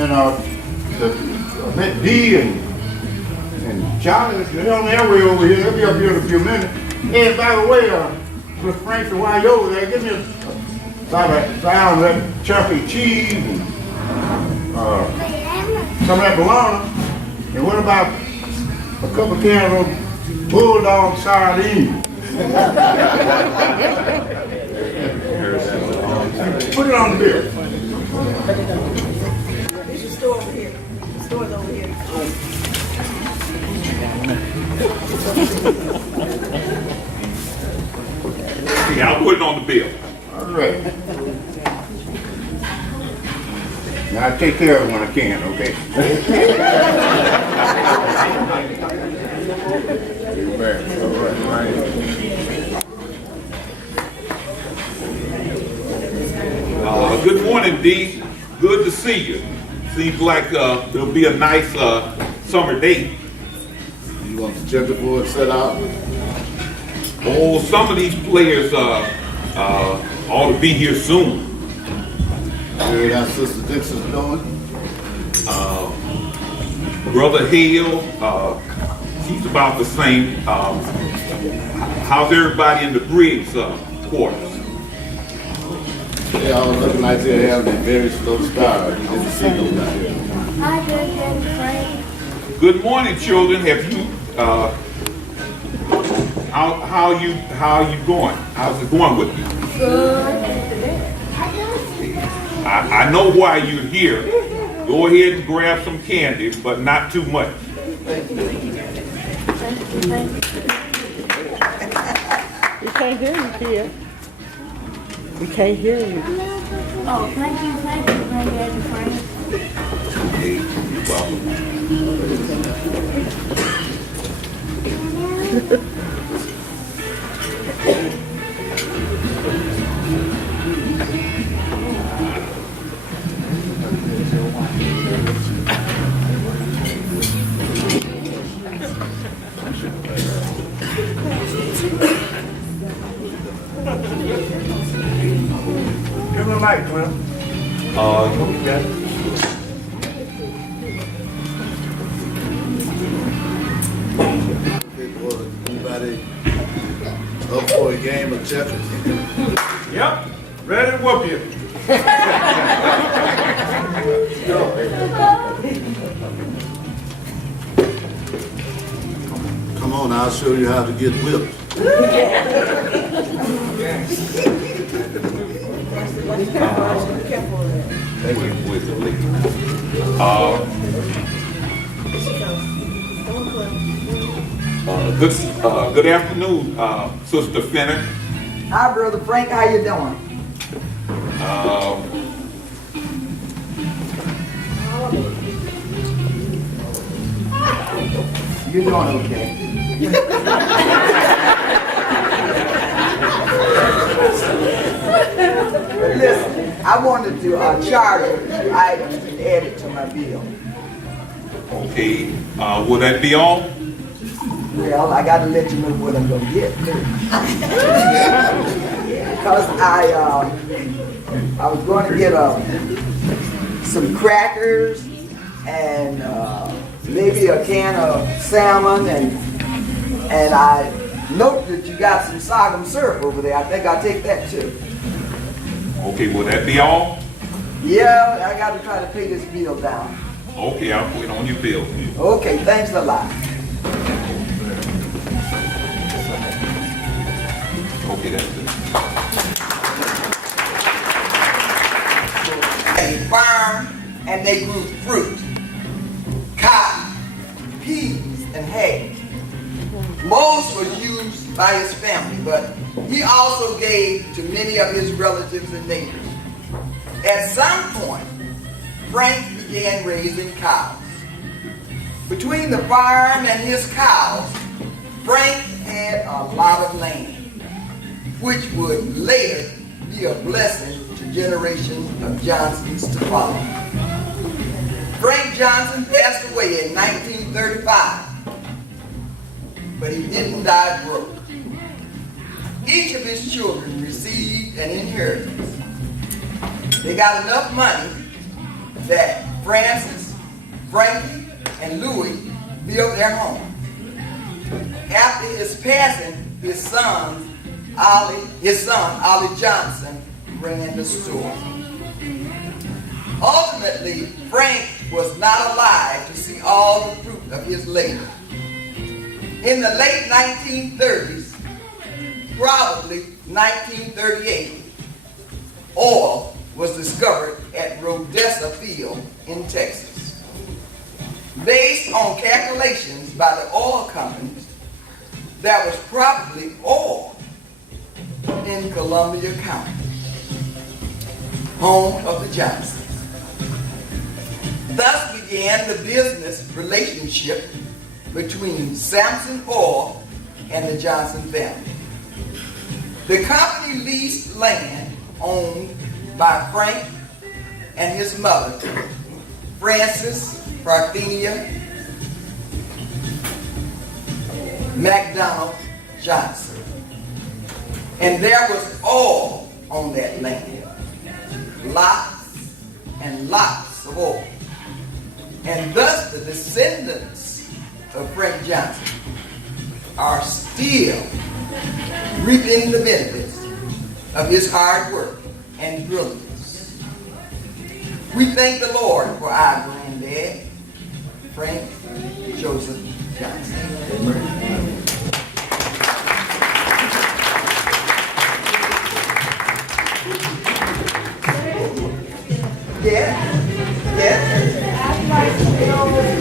And I met Dee and Charlie, they're on their way over here. They'll be up here in a few minutes. And by the way, Miss Frank said, while you're over there, give me a pound of that chunky cheese and some of that bologna. And what about a couple of cans of bulldog sardines? Put it on the bill. There's your store over here. The store's over here. Yeah, I'll put it on the bill. All right. Now I take care of it when I can, okay? All right. Good morning, Dee. Good to see you. Seems like there'll be a nice summer day. You want the checkerboard set out? Oh, some of these players ought to be here soon. Heard how Sister Dixon's doing? Brother Hale, he's about the same. How's everybody in the Briggs quarters? They all looking like they're having a very slow start. You didn't see them down here. Hi, good Frank. Good morning, children. Have you how you going? How's it going with you? Good. I know why you're here. Go ahead and grab some candy, but not too much. We can't hear you, kid. We can't hear you. Oh, thank you, good Frank. Hey, you're welcome. Give me a mic, Clem. Okay. Okay, boy, anybody up for a game of checkers? Yep. Ready to whoop you. Come on, I'll show you how to get whipped. Good afternoon, Sister Fenner. Hi, Brother Frank. How you doing? You're doing okay. Listen, I wanted to charter a few items and add it to my bill. Okay, will that be all? Well, I got to let you know what I'm going to get. Because I was going to get some crackers and maybe a can of salmon, and I note that you got some sorghum syrup over there. I think I'll take that too. Okay, will that be all? Yeah, I got to try to pay this bill down. Okay, I'll put it on your bill. Okay, thanks a lot. Okay, that's it. A farm, and they grew fruit, cotton, peas, and hay. Most was used by his family, but he also gave to many of his relatives and neighbors. At some point, Frank began raising cows. Between the farm and his cows, Frank had a lot of land, which would later be a blessing to generations of Johnsons to follow. Frank Johnson passed away in 1935, but he didn't die broke. Each of his children received an inheritance. They got enough money that Francis, Frankie, and Louis built their home. After his passing, his son Ollie Johnson ran the store. Ultimately, Frank was not alive to see all the fruit of his labor. In the late 1930s, probably 1938, oil was discovered at Rodessa Field in Texas. Based on calculations by the oil companies, there was probably oil in Columbia County, home of the Johnsons. Thus began the business relationship between Sampson Oil and the Johnson family. The company leased land owned by Frank and his mother, Frances Parthenia McDonald Johnson. And there was oil on that land. Lots and lots of oil. And thus the descendants of Frank Johnson are still reaping the benefits of his hard work and brilliance. We thank the Lord for our granddad, Frank Joseph Johnson. Yes. I'd like to know